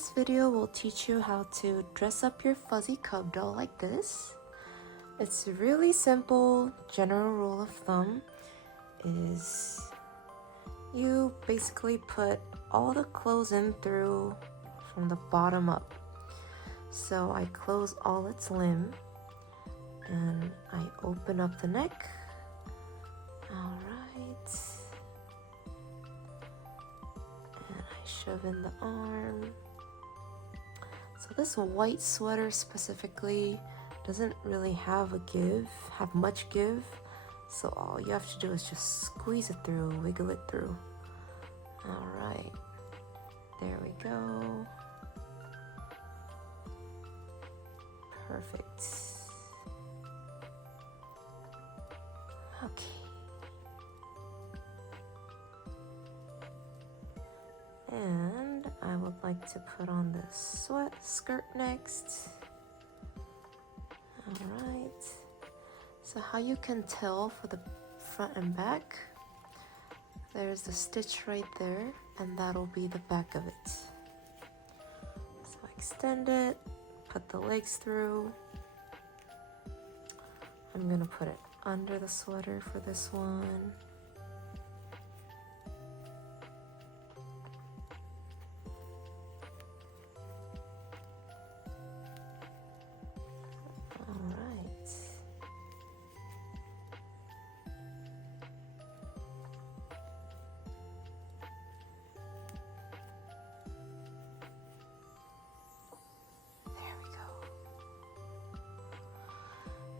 This video will teach you how to dress up your fuzzy cub doll like this. It's a really simple general rule of thumb is you basically put all the clothes in through from the bottom up. So I close all its limb and I open up the neck. All right. And I shove in the arm. So this white sweater specifically doesn't really have much give. So all you have to do is just squeeze it through, wiggle it through. All right, there we go. Perfect. Okay. And I would like to put on the skirt next. All right. So how you can tell for the front and back, there's the stitch right there, and that'll be the back of it. So extend it, put the legs through. I'm gonna put it under the sweater for this one.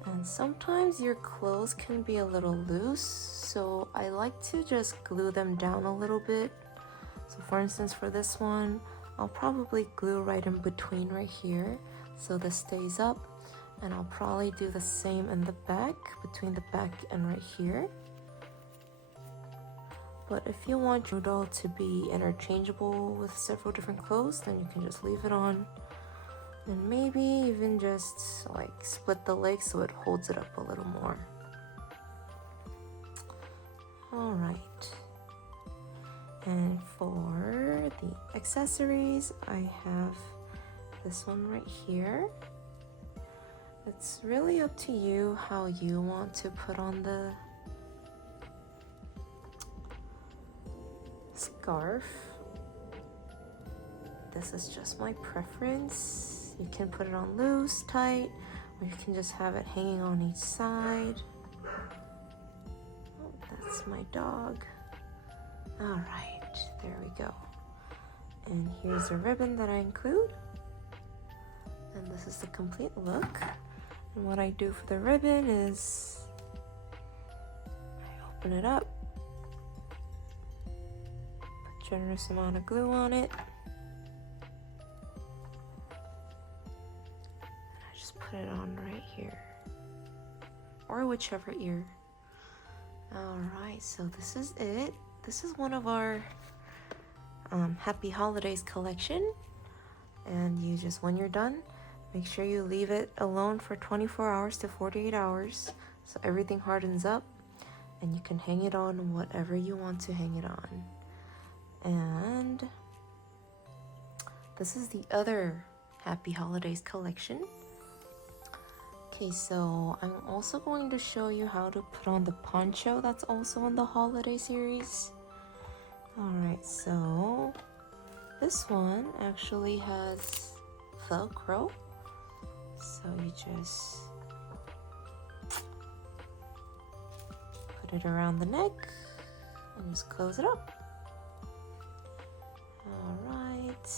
And sometimes your clothes can be a little loose, so I like to just glue them down a little bit. So for instance, for this one, I'll probably glue right in between right here so this stays up, and I'll probably do the same in the back, between the back and right here. But if you want your doll to be interchangeable with several different clothes, then you can just leave it on. And maybe even just like split the legs so it holds it up a little more. All right. And for the accessories, I have this one right here. It's really up to you how you want to put on the scarf. This is just my preference. You can put it on loose, tight, or you can just have it hanging on each side. Oh, that's my dog. All right, there we go. And here's the ribbon that I include. And this is the complete look. And what I do for the ribbon is I open it up, put a generous amount of glue on it. Put it on right here, or whichever ear. All right, so this is it. This is one of our Happy Holidays collection, and you just, when you're done, make sure you leave it alone for 24 hours to 48 hours so everything hardens up, and you can hang it on whatever you want to hang it on. And this is the other Happy Holidays collection. Okay, so I'm also going to show you how to put on the poncho that's also in the holiday series. Alright, so this one actually has Velcro. So you just put it around the neck and just close it up. Alright,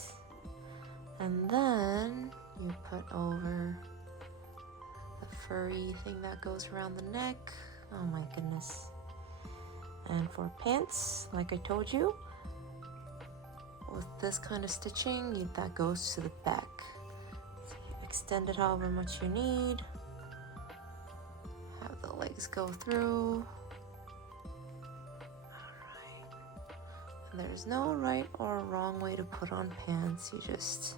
and then you put over furry thing that goes around the neck. Oh my goodness. And for pants, like I told you, with this kind of stitching, that goes to the back. So you extend it however much you need. Have the legs go through. Alright. And there's no right or wrong way to put on pants. You just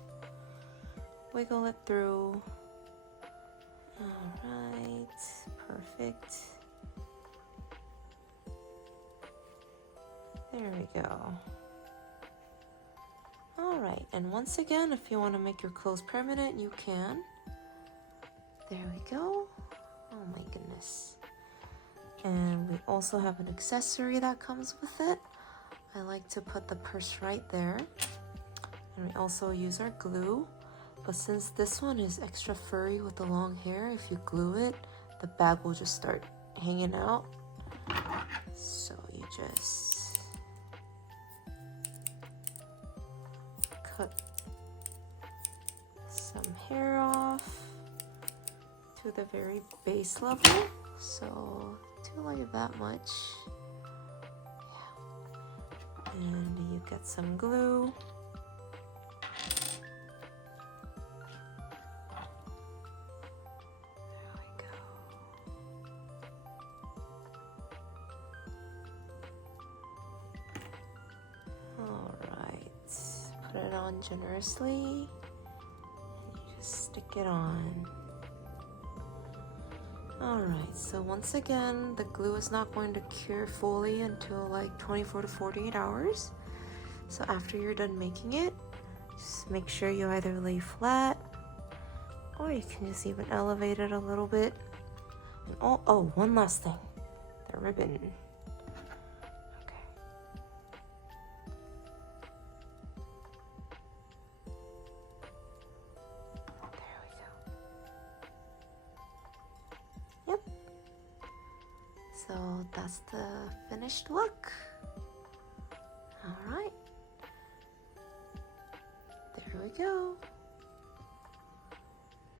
wiggle it through. Alright, perfect. There we go. Alright, and once again, if you want to make your clothes permanent, you can. There we go. Oh my goodness. And we also have an accessory that comes with it. I like to put the purse right there. And we also use our glue. But since this one is extra furry with the long hair, if you glue it, the bag will just start hanging out. So you just cut some hair off to the very base level. So to like that much. Yeah. And you get some glue. Put it on generously and you just stick it on. Alright, so once again, the glue is not going to cure fully until like 24 to 48 hours. So after you're done making it, just make sure you either lay flat or you can just even elevate it a little bit. And oh, one last thing, the ribbon. So that's the finished look. All right, there we go.